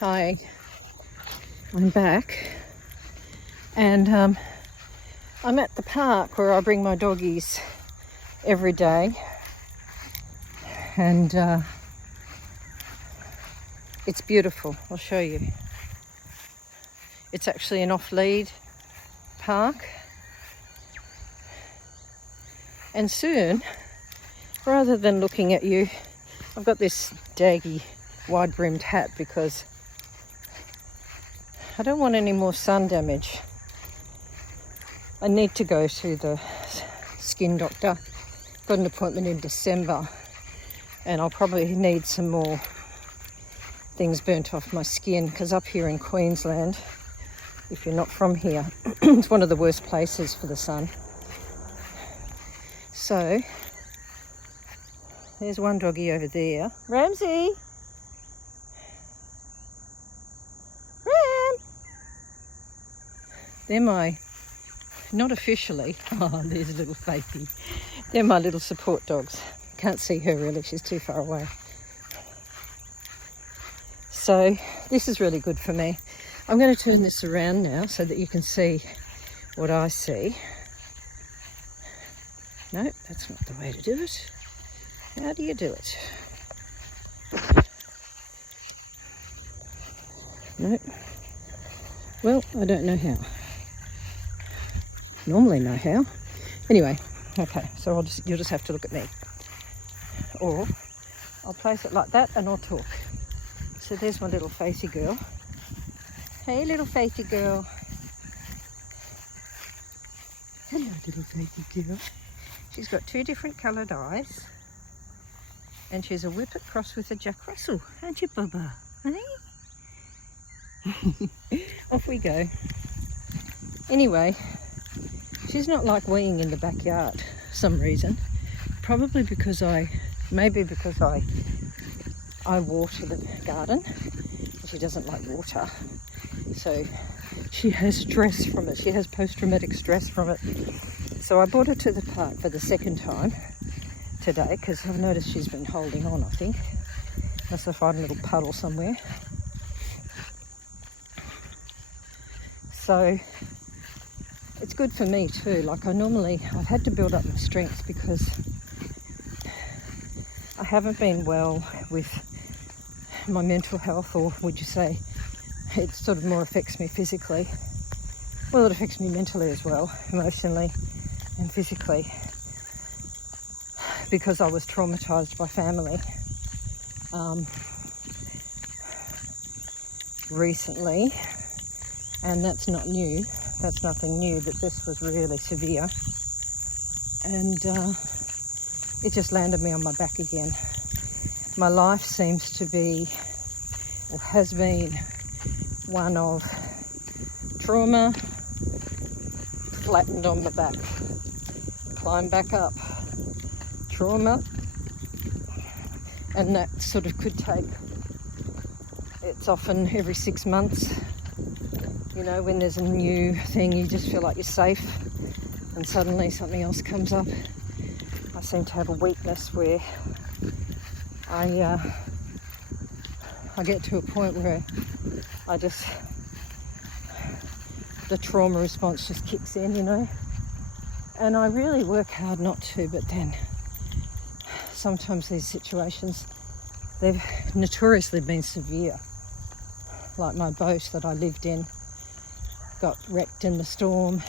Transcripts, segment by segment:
Hi, I'm back and I'm at the park where I bring my doggies every day, and it's beautiful. I'll show you. It's actually an off-lead park, and soon, rather than looking at you, I've got this daggy wide-brimmed hat because I don't want any more sun damage. I need to go to the skin doctor. Got an appointment in December, and I'll probably need some more things burnt off my skin, because up here in Queensland, if you're not from here, it's one of the worst places for the sun. So there's one doggy over there. Ramsey! Ram! They're my, not officially, oh, there's a little faithie. They're my little support dogs. Can't see her really, she's too far away. So this is really good for me. I'm going to turn this around now so that you can see what I see. No, that's not the way to do it. How do you do it? No. Well, I don't know how. Normally know how. Anyway, okay, so you'll just have to look at me. Or I'll place it like that and I'll talk. So there's my little facey girl. Hey, little facey girl. Hello, little facey girl. She's got two different coloured eyes. And she's a whippet cross with a Jack Russell. Aren't you, Bubba? Hey? Off we go. Anyway, she's not like weeing in the backyard for some reason. Probably because maybe because I water the garden. She doesn't like water. So she has stress from it. She has post-traumatic stress from it. So I brought her to the park for the second time today, because I've noticed she's been holding on, I think. Unless I find a little puddle somewhere. So it's good for me too. Like I've had to build up my strength because I haven't been well with my mental health, or would you say it sort of more affects me physically. Well, it affects me mentally as well, emotionally and physically, because I was traumatized by family recently, and that's not new. That's nothing new, but this was really severe, and it just landed me on my back again. My life seems to be, or has been, one of trauma, flattened on my back, climb back up, trauma, and that sort of could take, it's often every 6 months. You know, when there's a new thing, you just feel like you're safe, and suddenly something else comes up. I seem to have a weakness where I get to a point where the trauma response just kicks in, you know. And I really work hard not to, but then sometimes these situations, they've notoriously been severe. Like my boat that I lived in got wrecked in the storm,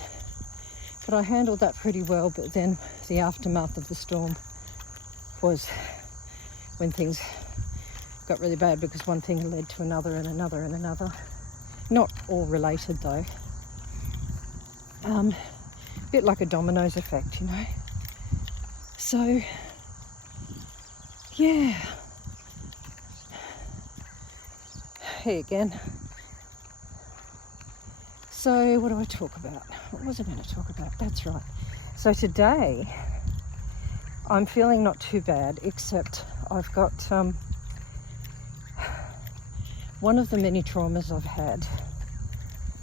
but I handled that pretty well. But then the aftermath of the storm was when things got really bad, because one thing led to another and another and another. Not all related though. A bit like a dominoes effect, you know. So yeah, here again. So what do I talk about? What was I going to talk about? That's right. So today I'm feeling not too bad, except I've got one of the many traumas I've had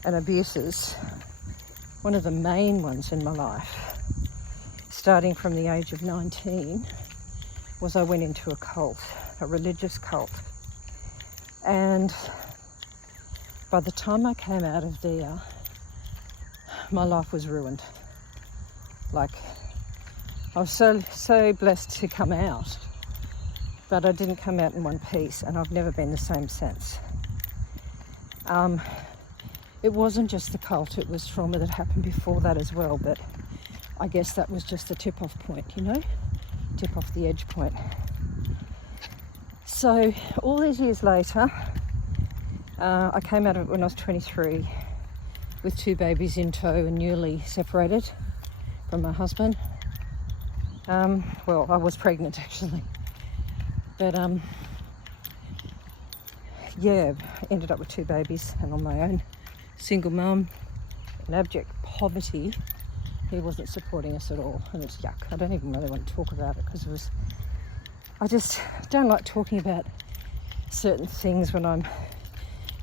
and abuses, one of the main ones in my life, starting from the age of 19, was I went into a cult, a religious cult. And by the time I came out of there, my life was ruined. Like, I was so blessed to come out, but I didn't come out in one piece, and I've never been the same since. It wasn't just the cult, it was trauma that happened before that as well, but I guess that was just the tip-off point, you know? Tip off the edge point. So all these years later, I came out of it when I was 23 with 2 babies in tow and newly separated from my husband. Well, I was pregnant actually, but yeah, ended up with 2 babies and on my own, single mum, in abject poverty. He wasn't supporting us at all, and it's yuck. I don't even really want to talk about it because I just don't like talking about certain things when I'm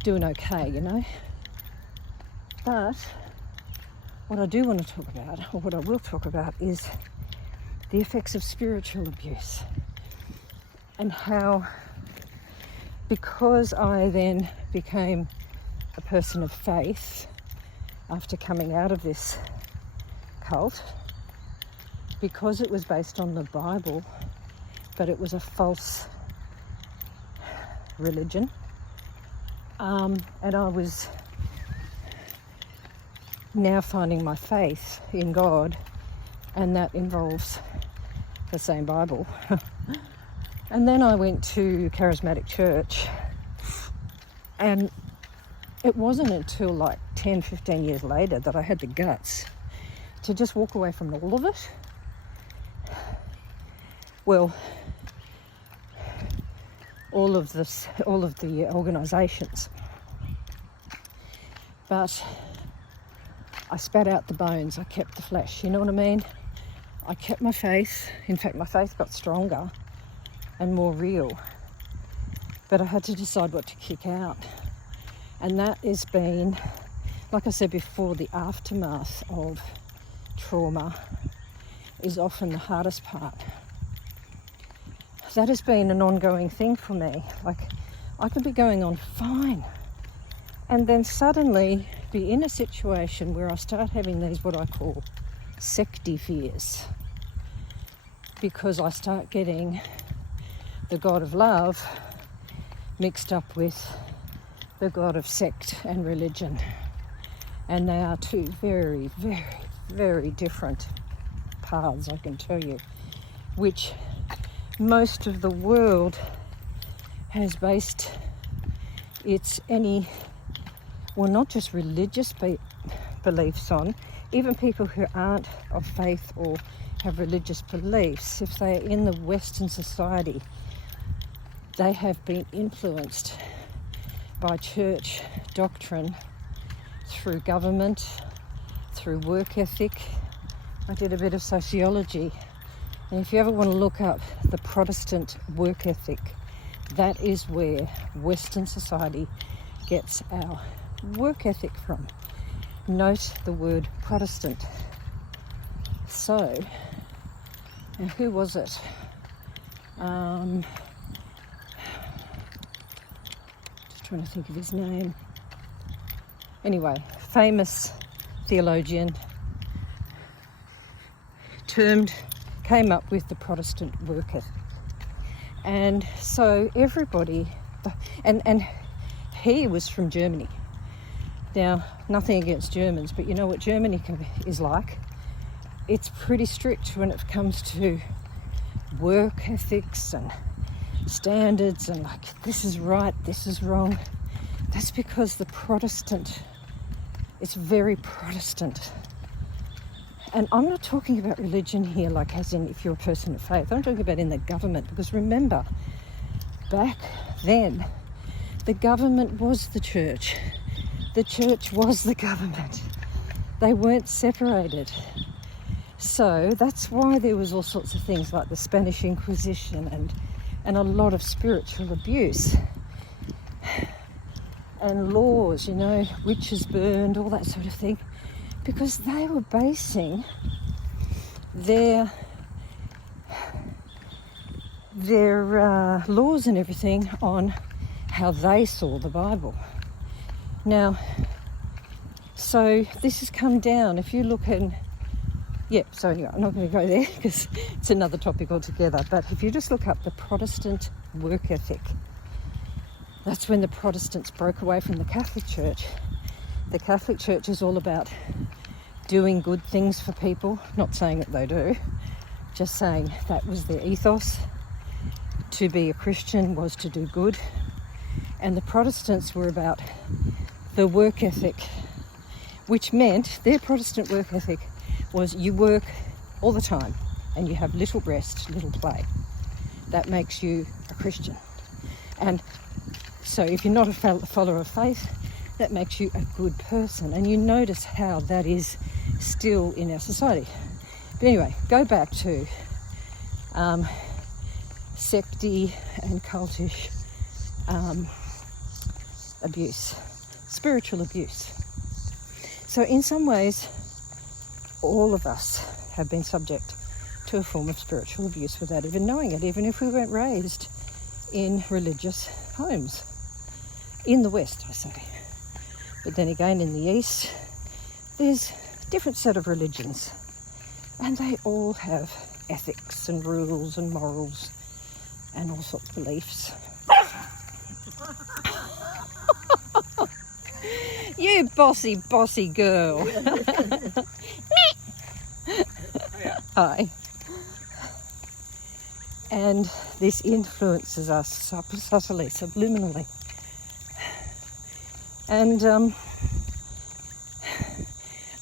doing okay, you know. But what I do want to talk about, or what I will talk about, is the effects of spiritual abuse, and how, because I then became a person of faith after coming out of this cult, because it was based on the Bible, but it was a false religion, and I was now finding my faith in God, and that involves the same Bible. And then I went to Charismatic Church, and it wasn't until like 10-15 years later that I had the guts to just walk away from all of it. Well, all of the organisations. But I spat out the bones, I kept the flesh, you know what I mean? I kept my faith. In fact, my faith got stronger and more real. But I had to decide what to kick out. And that has been, like I said before, the aftermath of trauma is often the hardest part. That has been an ongoing thing for me. Like, I could be going on fine, and then suddenly be in a situation where I start having these, what I call secty fears, because I start getting the God of love mixed up with the God of sect and religion. And they are 2 very, very, very different paths, I can tell you, which most of the world has based its not just religious beliefs on, even people who aren't of faith or have religious beliefs, if they are in the Western society, they have been influenced by church doctrine through government, through work ethic. I did a bit of sociology, and if you ever want to look up the Protestant work ethic, that is where Western society gets our work ethic from. Note the word Protestant. So, now who was it? Just trying to think of his name. Anyway, famous theologian came up with the Protestant work ethic. And so everybody, and he was from Germany. Now, nothing against Germans, but you know what Germany is like? It's pretty strict when it comes to work ethics and standards, and like, this is right, this is wrong. That's because it's very Protestant. And I'm not talking about religion here, like as in if you're a person of faith. I'm talking about in the government, because remember, back then, the government was the church. The church was the government. They weren't separated. So that's why there was all sorts of things like the Spanish Inquisition and a lot of spiritual abuse. And laws, you know, witches burned, all that sort of thing. Because they were basing their laws and everything on how they saw the Bible. Now, so this has come down. If you look in, so anyway, I'm not going to go there because it's another topic altogether. But if you just look up the Protestant work ethic, that's when the Protestants broke away from the Catholic Church. The Catholic Church is all about doing good things for people. Not saying that they do, just saying that was their ethos. To be a Christian was to do good. And the Protestants were about the work ethic, which meant their Protestant work ethic was you work all the time and you have little rest, little play. That makes you a Christian. And so if you're not a follower of faith, that makes you a good person. And you notice how that is still in our society. But anyway, go back to Cptsd and cultish abuse, spiritual abuse. So in some ways, all of us have been subject to a form of spiritual abuse without even knowing it, even if we weren't raised in religious homes. In the West, I say. But then again, in the East, there's a different set of religions. And they all have ethics and rules and morals and all sorts of beliefs. You bossy girl. Hi. And this influences us subtly, subliminally. And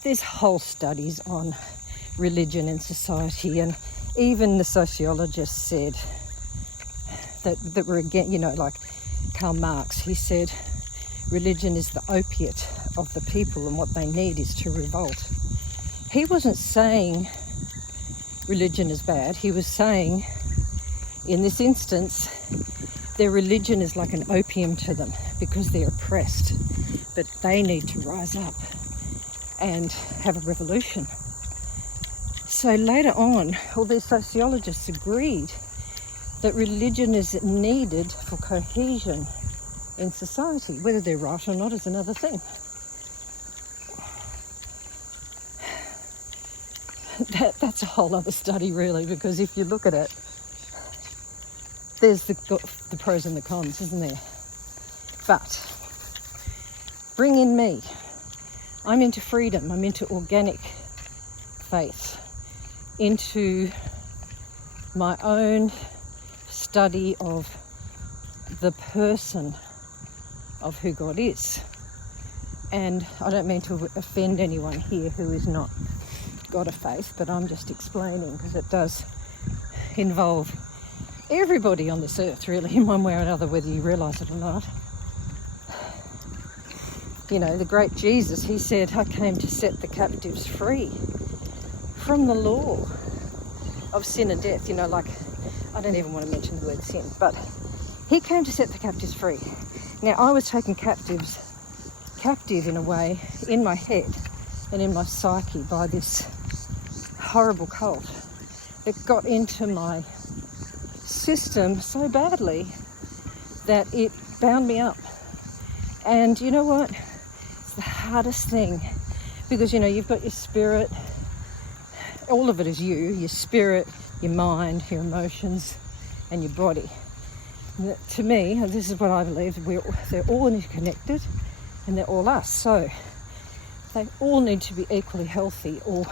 there's whole studies on religion and society, and even the sociologists said that were again, like Karl Marx, he said religion is the opiate of the people and what they need is to revolt. He wasn't saying religion is bad. He was saying, in this instance, their religion is like an opium to them because they're oppressed, but they need to rise up and have a revolution. So later on, all these sociologists agreed that religion is needed for cohesion in society. Whether they're right or not is another thing. That's a whole other study, really, because if you look at it, there's the pros and the cons, isn't there? But bring in me. I'm into freedom. I'm into organic faith, into my own study of the person of who God is. And I don't mean to offend anyone here who is not got a faith, but I'm just explaining because it does involve everybody on this earth, really, in one way or another, whether you realise it or not. The great Jesus, he said, I came to set the captives free from the law of sin and death. I don't even want to mention the word sin, but he came to set the captives free. Now, I was taken captive in a way, in my head and in my psyche by this horrible cult that got into my system so badly that it bound me up. And you know what? It's the hardest thing because, you've got your spirit. All of it is you, your spirit, your mind, your emotions, and your body. And to me, and this is what I believe, they're all interconnected and they're all us. So they all need to be equally healthy, or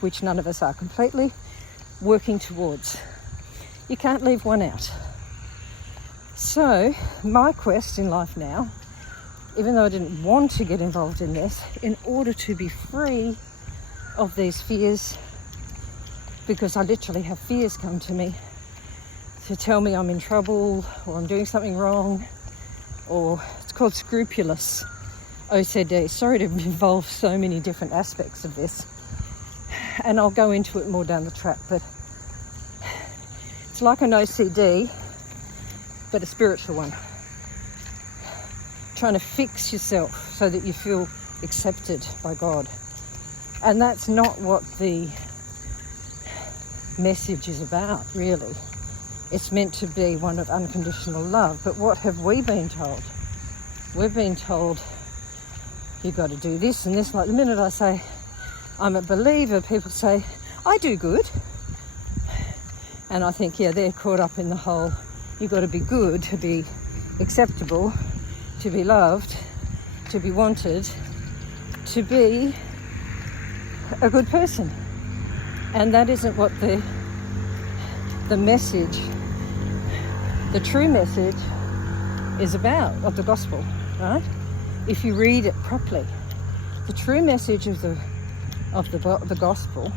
which none of us are completely, working towards. You can't leave one out. So my quest in life now, even though I didn't want to get involved in this, in order to be free of these fears, because I literally have fears come to me to tell me I'm in trouble or I'm doing something wrong, or it's called scrupulous OCD. Sorry to involve so many different aspects of this, and I'll go into it more down the track, but it's like an OCD, but a spiritual one. Trying to fix yourself so that you feel accepted by God. And that's not what the message is about, really. It's meant to be one of unconditional love. But what have we been told? We've been told you've got to do this and this. Like the minute I say I'm a believer, people say, I do good. And I think, yeah, they're caught up in the whole, you've got to be good to be acceptable, to be loved, to be wanted, to be a good person. And that isn't what the message, the true message is about of the gospel, right? If you read it properly, the true message of the gospel,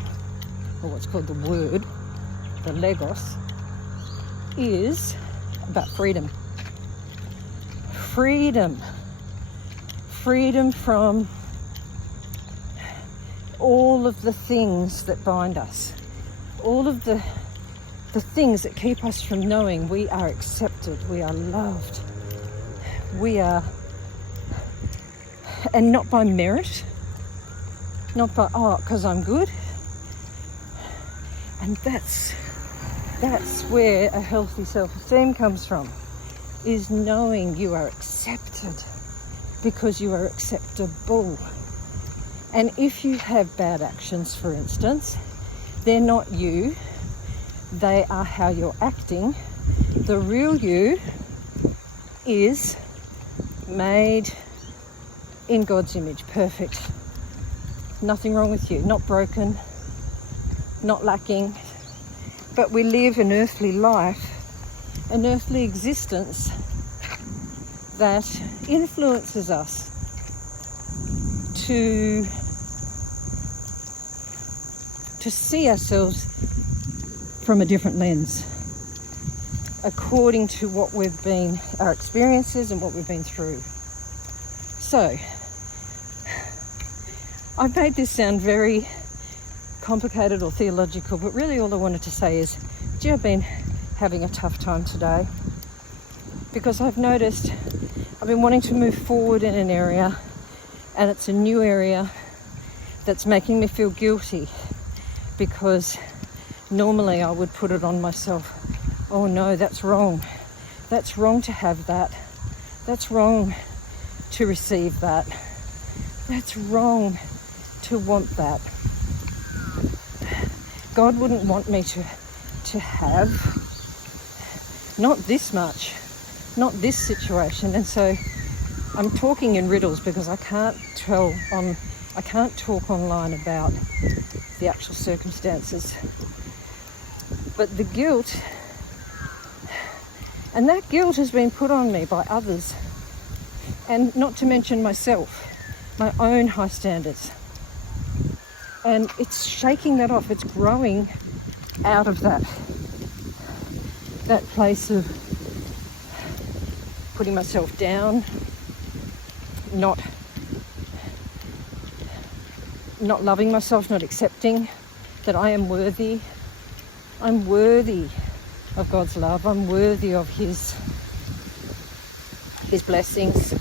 or what's called the word, the legos, is about freedom. Freedom from all of the things that bind us, all of the things that keep us from knowing we are accepted, we are loved, we are, and not by merit, not by, because I'm good. And that's where a healthy self-esteem comes from, is knowing you are accepted because you are acceptable. And if you have bad actions, for instance, they're not you, they are how you're acting. The real you is made in God's image, perfect. Nothing wrong with you, not broken, not lacking. But we live an earthly life, an earthly existence that influences us to see ourselves from a different lens, according to what we've been, our experiences and what we've been through. So, I've made this sound very complicated or theological, but really all I wanted to say is, gee, I've been having a tough time today, because I've noticed I've been wanting to move forward in an area, and it's a new area that's making me feel guilty, because normally I would put it on myself. Oh no, that's wrong. That's wrong to have that. That's wrong to receive that. That's wrong to want that. God wouldn't want me to have, not this much, not this situation. And so I'm talking in riddles because I can't talk online about the actual circumstances. But the guilt, and that guilt has been put on me by others, and not to mention myself, my own high standards. And it's shaking that off. It's growing out of that place of putting myself down, not loving myself, not accepting that I am worthy. I'm worthy of God's love. I'm worthy of His blessings.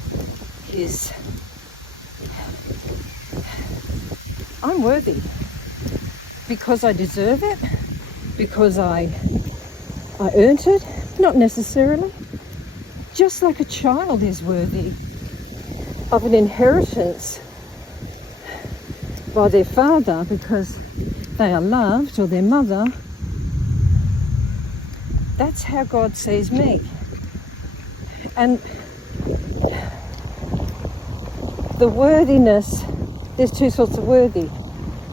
I'm worthy because I deserve it, because I earned it, not necessarily. Just like a child is worthy of an inheritance by their father because they are loved, or their mother. That's how God sees me. And the worthiness, there's two sorts of worthy.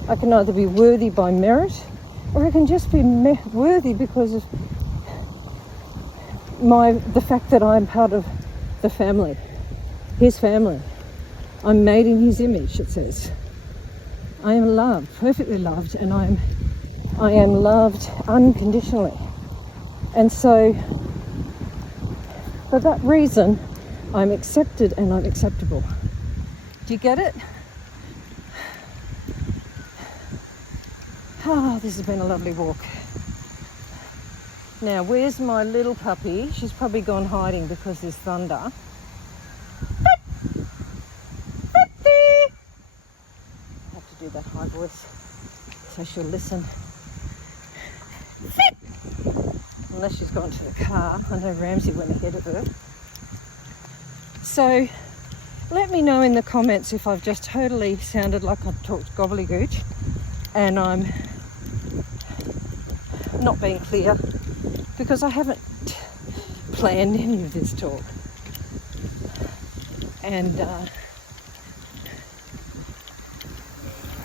I can either be worthy by merit, or I can just be worthy because of the fact that I'm part of the family, His family. I'm made in His image, it says. I am loved, perfectly loved, and I am loved unconditionally. And so, for that reason, I'm accepted and I'm acceptable. Do you get it? This has been a lovely walk. Now, where's my little puppy? She's probably gone hiding because there's thunder. I have to do that high voice so she'll listen. Unless she's gone to the car. I know Ramsey went ahead of her. So, Let me know in the comments if I've just totally sounded like I've talked gobbledygooch and I'm not being clear, because I haven't planned any of this talk. And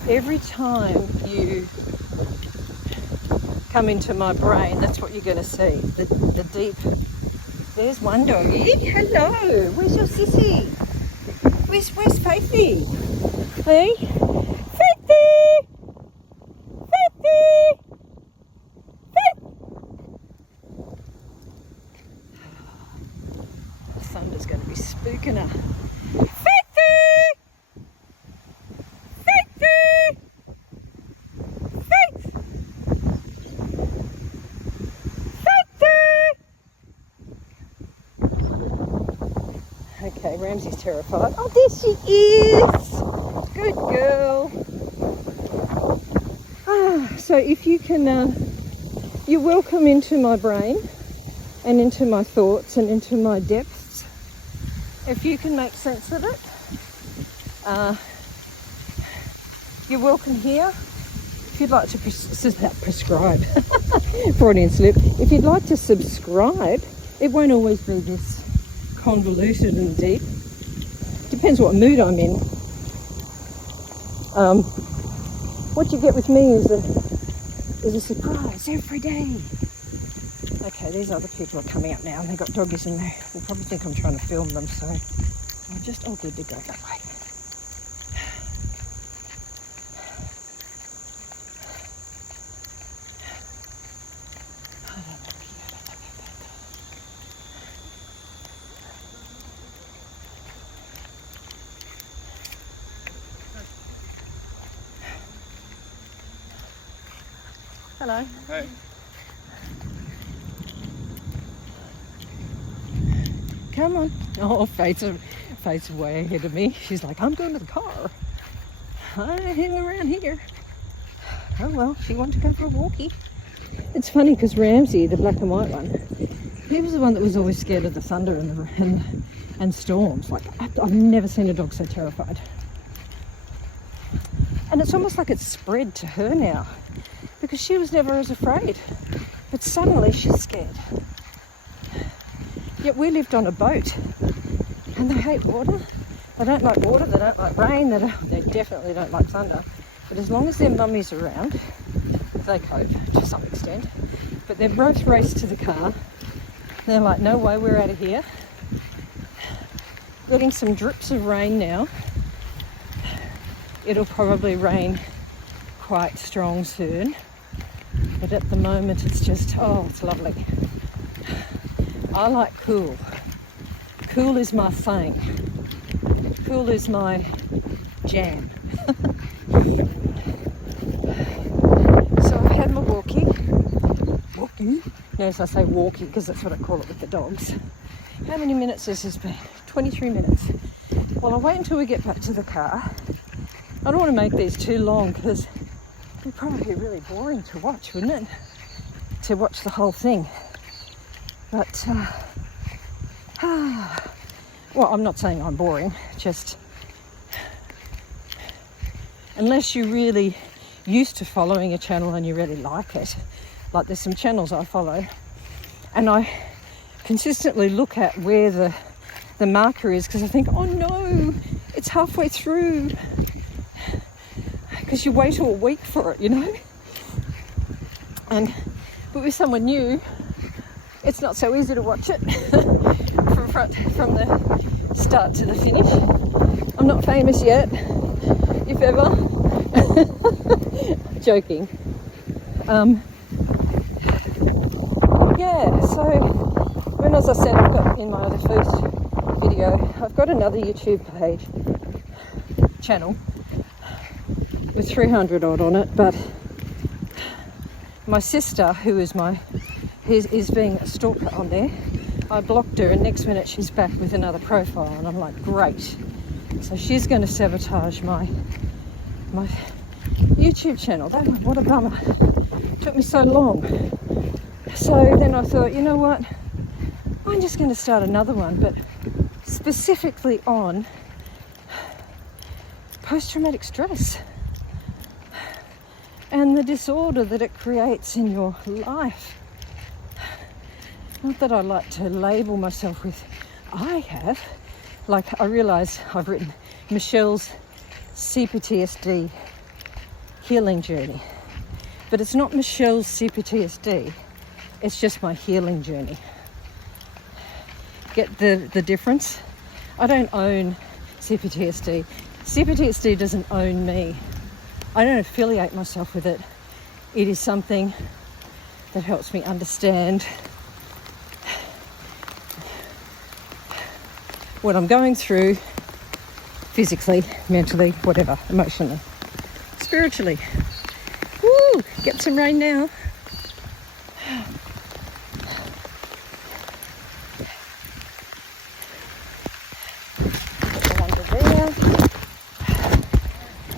every time you come into my brain, that's what you're going to see. The deep. There's one doggy. Hello. Where's your sissy? Where's Faithy? Hey, Faithy. Faithy. The thunder's going to be spooking her. Faithy. Faithy. Faith. Okay, Ramsey's terrified. Oh, there she is! Good girl. So if you can, you're welcome into my brain and into my thoughts and into my depths. If you can make sense of it, you're welcome here. If you'd like to prescribe, Freudian slip. If you'd like to subscribe, it won't always be this convoluted and deep. Depends what mood I'm in. What you get with me is a surprise every day. Okay, these other people are coming up now and they've got doggies and they will probably think I'm trying to film them, so I'm just all good to go that way. Hello. Hey. Come on. Oh, Faith's way ahead of me. She's like, I'm going to the car. I hang around here. Oh well, she wanted to go for a walkie. It's funny because Ramsey, the black and white one, he was the one that was always scared of the thunder and storms. Like, I've never seen a dog so terrified. And it's almost like it's spread to her now, because she was never as afraid, but suddenly she's scared. Yet we lived on a boat and they hate water. They don't like water, they don't like rain, they definitely don't like thunder. But as long as their mummy's around, they cope to some extent. But they've both raced to the car. They're like, no way, we're out of here. Getting some drips of rain now. It'll probably rain quite strong soon. But at the moment it's just, oh, it's lovely. I like cool. Cool is my thing. Cool is my jam. So I've had my walkie. Notice I say walkie because that's what I call it with the dogs. How many minutes has this been? 23 minutes. Well, I'll wait until we get back to the car. I don't want to make these too long because it'd probably be really boring to watch, wouldn't it? To watch the whole thing. But, well, I'm not saying I'm boring, just unless you're really used to following a channel and you really like it. Like there's some channels I follow and I consistently look at where the marker is because I think, oh no, it's halfway through. Because you wait all week for it, you know. But with someone new, it's not so easy to watch it from the start to the finish. I'm not famous yet, if ever. Joking. Yeah, so when, as I said, I've got in my other first video, I've got another YouTube channel with 300 odd on it, but my sister, who is is being a stalker on there, I blocked her and next minute she's back with another profile and I'm like, great. So she's going to sabotage my YouTube channel. What a bummer. It took me so long. So then I thought, you know what? I'm just going to start another one, but specifically on post-traumatic stress and the disorder that it creates in your life. Not that I like to label myself with I have. Like, I realise I've written Michelle's Cptsd healing journey. But it's not Michelle's Cptsd. It's just my healing journey. Get the difference? I don't own Cptsd. Cptsd doesn't own me. I don't affiliate myself with it. It is something that helps me understand what I'm going through physically, mentally, whatever, emotionally, spiritually. Woo! Get some rain now. Put it under there.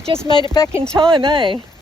Just made it back in time, eh?